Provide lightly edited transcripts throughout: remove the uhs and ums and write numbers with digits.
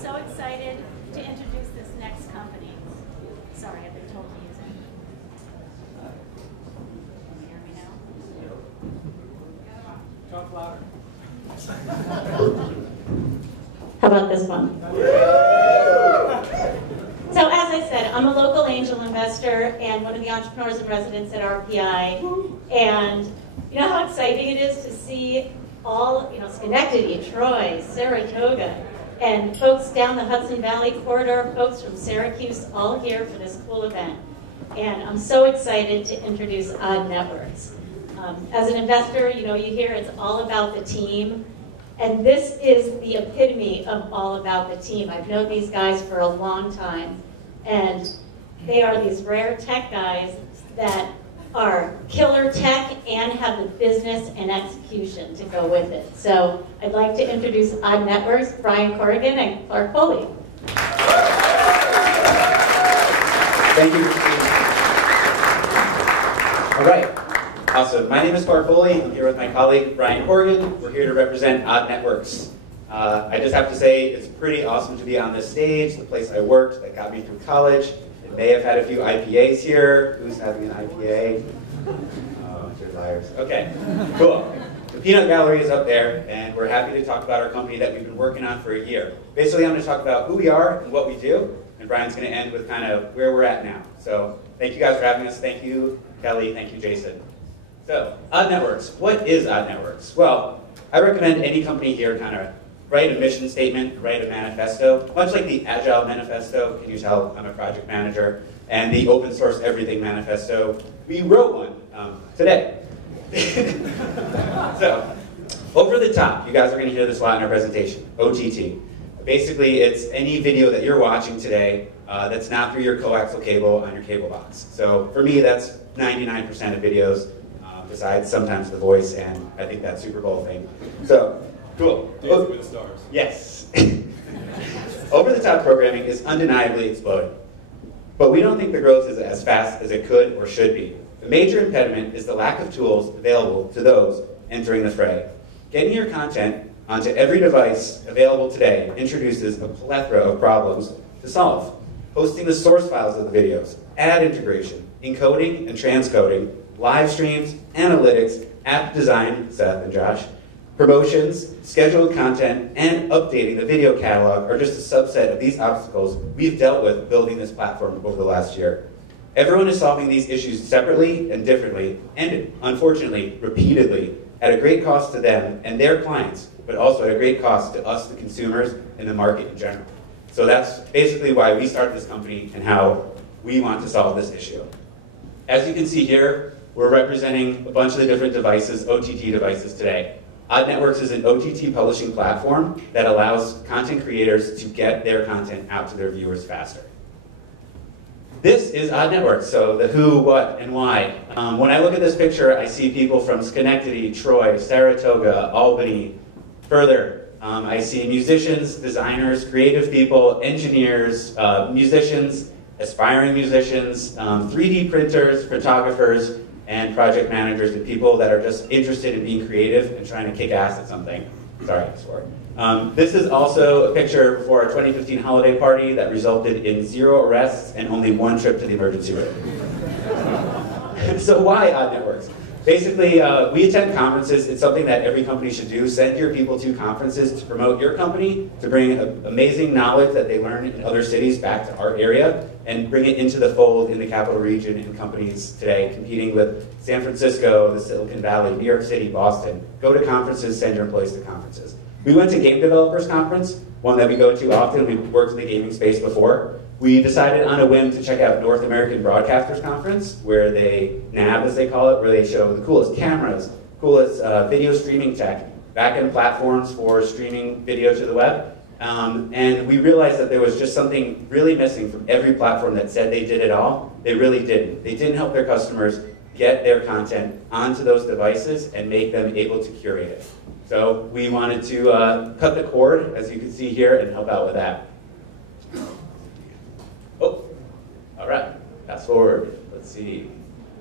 so excited to introduce this next company. Sorry, I've been told to use it. Can you hear me now? Talk louder. How about this one? So as I said, I'm a local angel investor and one of the entrepreneurs in residence at RPI. And you know how exciting it is to see all, Schenectady, Troy, Saratoga, and folks down the Hudson Valley corridor, folks from Syracuse, all here for this cool event. And I'm so excited to introduce Odd Networks. As an investor, you hear it's all about the team. And this is the epitome of all about the team. I've known these guys for a long time. And they are these rare tech guys that are killer tech and have the business and execution to go with it. So I'd like to introduce Odd Networks, Brian Corrigan and Clark Foley. Thank you, Christine. All right. Awesome. My name is Clark Foley. I'm here with my colleague, Brian Corrigan. We're here to represent Odd Networks. I just have to say, it's pretty awesome to be on this stage, the place I worked that got me through college. It may have had a few IPAs here. Who's having an IPA? Oh, you're liars. Okay, cool. The Peanut Gallery is up there, and we're happy to talk about our company that we've been working on for a year. Basically, I'm going to talk about who we are and what we do, and Brian's going to end with kind of where we're at now. So thank you guys for having us. Thank you, Kelly. Thank you, Jason. So, Odd Networks. What is Odd Networks? Well, I recommend any company here kind of write a mission statement, write a manifesto, much like the Agile Manifesto. Can you tell I'm a project manager? And the Open Source Everything Manifesto. We wrote one today. So, over the top, you guys are going to hear this a lot in our presentation, OTT. Basically, it's any video that you're watching today that's not through your coaxial cable on your cable box. So, for me, that's 99% of videos. Besides sometimes The Voice and I think that Super Bowl thing. So, cool. Dancing with the Stars. Yes. Over-the-top programming is undeniably exploding. But we don't think the growth is as fast as it could or should be. The major impediment is the lack of tools available to those entering the fray. Getting your content onto every device available today introduces a plethora of problems to solve. Hosting the source files of the videos, ad integration, encoding and transcoding, live streams, analytics, app design, Seth and Josh, promotions, scheduled content, and updating the video catalog are just a subset of these obstacles we've dealt with building this platform over the last year. Everyone is solving these issues separately and differently, and unfortunately, repeatedly, at a great cost to them and their clients, but also at a great cost to us, the consumers, and the market in general. So that's basically why we started this company and how we want to solve this issue. As you can see here, we're representing a bunch of the different devices, OTT devices today. Odd Networks is an OTT publishing platform that allows content creators to get their content out to their viewers faster. This is Odd Networks, so the who, what, and why. When I look at this picture, I see people from Schenectady, Troy, Saratoga, Albany, further. I see musicians, designers, creative people, engineers, musicians, aspiring musicians, 3D printers, photographers, and project managers and people that are just interested in being creative and trying to kick ass at something. Sorry, I swore. This is also a picture for our 2015 holiday party that resulted in 0 arrests and only 1 trip to the emergency room. So why Odd Networks? Basically, we attend conferences. It's something that every company should do. Send your people to conferences to promote your company, to bring amazing knowledge that they learn in other cities back to our area, and bring it into the fold in the capital region and companies today, competing with San Francisco, the Silicon Valley, New York City, Boston. Go to conferences, send your employees to conferences. We went to Game Developers Conference, one that we go to often. We've worked in the gaming space before. We decided on a whim to check out North American Broadcasters Conference, where they, NAB as they call it, where they show the coolest cameras, coolest video streaming tech, back-end platforms for streaming video to the web. And we realized that there was just something really missing from every platform that said they did it all. They really didn't. They didn't help their customers get their content onto those devices and make them able to curate it. So we wanted to cut the cord, as you can see here, and help out with that. Oh, all right, fast forward. Let's see.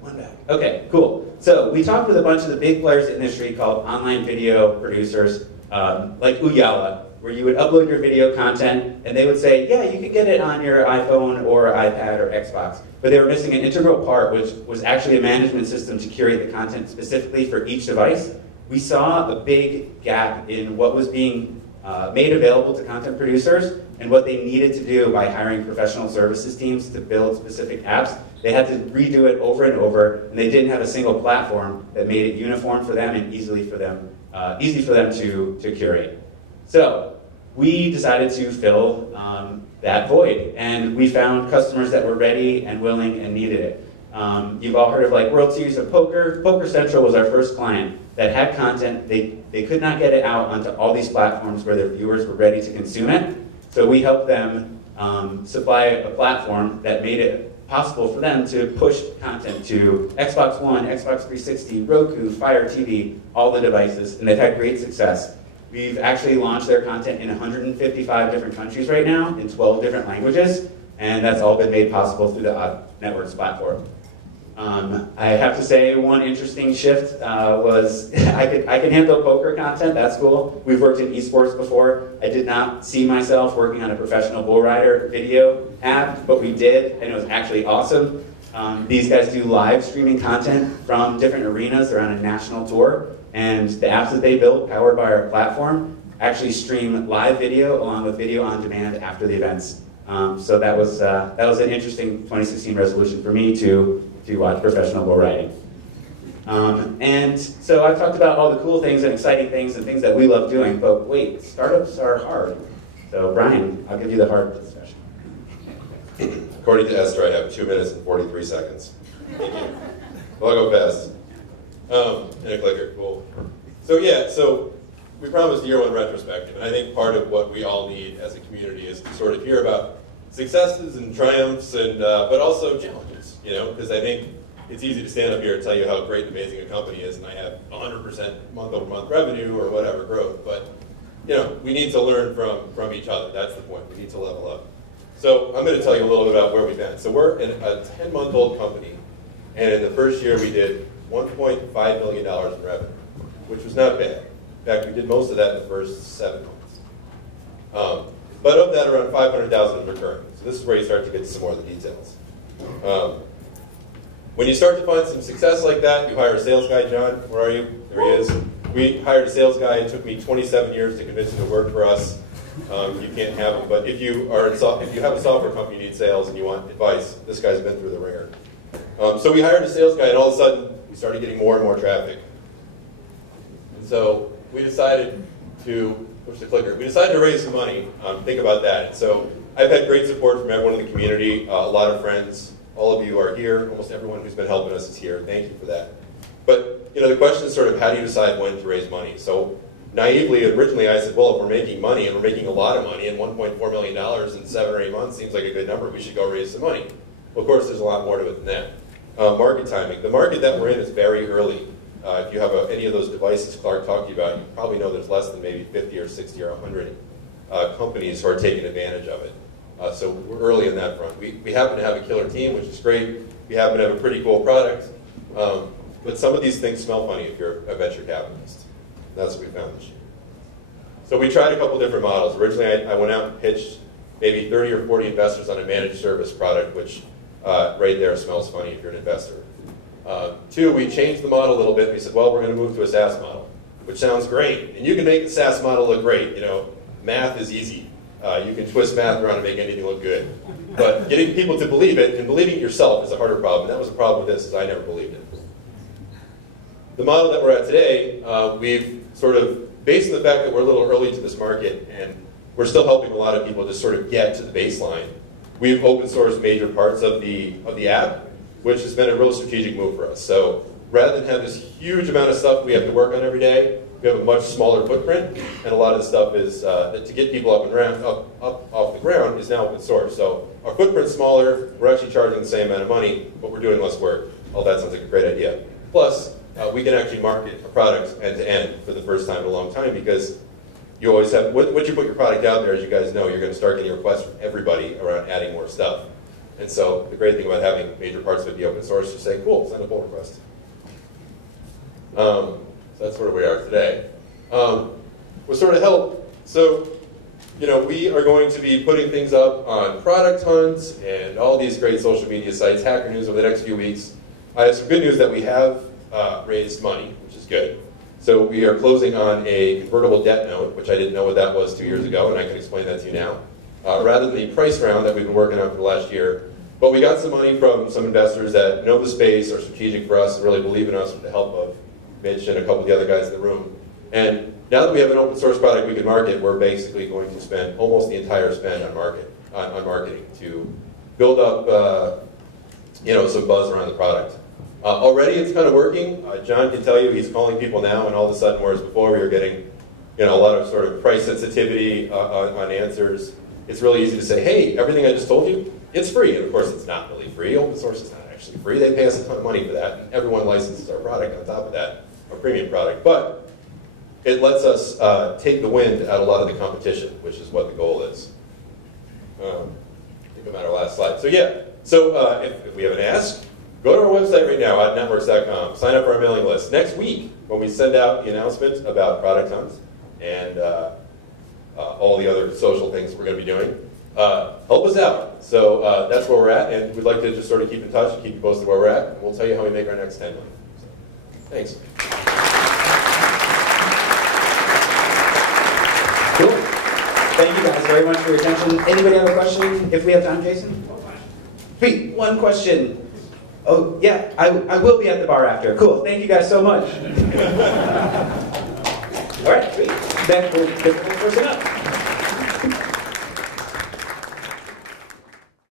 One back. Okay, cool. So we talked with a bunch of the big players in the industry called online video producers, like Ooyala. where you would upload your video content, and they would say, yeah, you can get it on your iPhone or iPad or Xbox. But they were missing an integral part, which was actually a management system to curate the content specifically for each device. We saw a big gap in what was being made available to content producers and what they needed to do by hiring professional services teams to build specific apps. They had to redo it over and over, and they didn't have a single platform that made it uniform for them and easy for them to curate. So we decided to fill that void, and we found customers that were ready and willing and needed it. You've all heard of like World Series of Poker. Poker Central was our first client that had content. They could not get it out onto all these platforms where their viewers were ready to consume it. So we helped them supply a platform that made it possible for them to push content to Xbox One, Xbox 360, Roku, Fire TV, all the devices, and they've had great success. We've actually launched their content in 155 different countries right now, in 12 different languages, and that's all been made possible through the Odd Networks platform. I have to say one interesting shift was I can handle poker content, that's cool. We've worked in esports before. I did not see myself working on a professional bull rider video app, but we did, and it was actually awesome. These guys do live streaming content from different arenas. They're on a national tour, and the apps that they built, powered by our platform, actually stream live video along with video on demand after the events. So that was an interesting 2016 resolution for me to watch professional bull riding. And so I've talked about all the cool things and exciting things and things that we love doing, but wait, startups are hard. So Brian, I'll give you the hard discussion. According to Esther, I have 2 minutes and 43 seconds. Thank you. Well, I'll go fast. And a clicker, cool. So yeah, so we promised year one retrospective, and I think part of what we all need as a community is to sort of hear about successes and triumphs, and but also challenges, you know, because I think it's easy to stand up here and tell you how great and amazing a company is, and I have 100% month-over-month revenue or whatever growth, but you know, we need to learn from each other. That's the point. We need to level up. So I'm going to tell you a little bit about where we've been. So we're a 10-month-old company, and in the first year we did $1.5 million in revenue, which was not bad. In fact, we did most of that in the first 7 months. But of that, around 500,000 is recurring. So this is where you start to get to some more of the details. When you start to find some success like that, you hire a sales guy. John, where are you? There he is. We hired a sales guy. It took me 27 years to convince him to work for us. You can't have him, but if you have a software company, you need sales, and you want advice, this guy's been through the ringer. So we hired a sales guy, and all of a sudden, we started getting more and more traffic. And so we decided to push the clicker. We decided to raise some money. Think about that. And so I've had great support from everyone in the community, a lot of friends. All of you are here. Almost everyone who's been helping us is here. Thank you for that. But you know, the question is sort of how do you decide when to raise money? So naively, originally I said, well, if we're making money and we're making a lot of money, and $1.4 million in 7 or 8 months seems like a good number, we should go raise some money. Well, of course, there's a lot more to it than that. Market timing. The market that we're in is very early. If you have any of those devices Clark talked to you about, you probably know there's less than maybe 50 or 60 or 100 companies who are taking advantage of it. So we're early in that front. We happen to have a killer team, which is great. We happen to have a pretty cool product. But some of these things smell funny if you're a venture capitalist. That's what we found this year. So we tried a couple different models. Originally, I went out and pitched maybe 30 or 40 investors on a managed service product, which right there smells funny if you're an investor. 2, we changed the model a little bit. We said, well, we're going to move to a SaaS model, which sounds great. And you can make the SaaS model look great. You know, math is easy. You can twist math around and make anything look good. But getting people to believe it and believing it yourself is a harder problem. And that was a problem with this, is I never believed it. The model that we're at today, we've sort of, based on the fact that we're a little early to this market and we're still helping a lot of people to sort of get to the baseline, we've open sourced major parts of the app, which has been a real strategic move for us. So rather than have this huge amount of stuff we have to work on every day, we have a much smaller footprint, and a lot of the stuff is to get people up off the ground is now open source. So our footprint's smaller, we're actually charging the same amount of money, but we're doing less work. All that sounds like a great idea. Plus, we can actually market a product end to end for the first time in a long time, because you always have, once you put your product out there, as you guys know, you're going to start getting requests from everybody around adding more stuff. And so the great thing about having major parts of it be open source is to say, cool, send a pull request. So that's where we are today. What sort of help? So we are going to be putting things up on Product Hunt and all these great social media sites, Hacker News, over the next few weeks. I have some good news that we have raised money, which is good. So we are closing on a convertible debt note, which I didn't know what that was 2 years ago, and I can explain that to you now. Rather than the price round that we've been working on for the last year. But we got some money from some investors that know the space, are strategic for us, and really believe in us with the help of Mitch and a couple of the other guys in the room. And now that we have an open source product we can market, we're basically going to spend almost the entire spend on marketing to build up some buzz around the product. Already it's kind of working. John can tell you he's calling people now, and all of a sudden, whereas before we were getting a lot of sort of price sensitivity on answers, it's really easy to say, hey, everything I just told you, it's free. And of course, it's not really free. Open source is not actually free. They pay us a ton of money for that, and everyone licenses our product on top of that, our premium product. But it lets us take the wind out of a lot of the competition, which is what the goal is. I think I'm at our last slide. So yeah, if we have an ask, go to our website right now, networks.com. Sign up for our mailing list. Next week, when we send out the announcement about Product Hunt and all the other social things we're going to be doing, help us out. So that's where we're at, and we'd like to just sort of keep in touch and keep you posted where we're at, and we'll tell you how we make our next 10 million. So, thanks. Cool. Thank you guys very much for your attention. Anybody have a question? If we have time, Jason? Sweet. One question. Oh, yeah, I will be at the bar after. Cool. Thank you guys so much. All right, sweet. Then we'll get the next person up.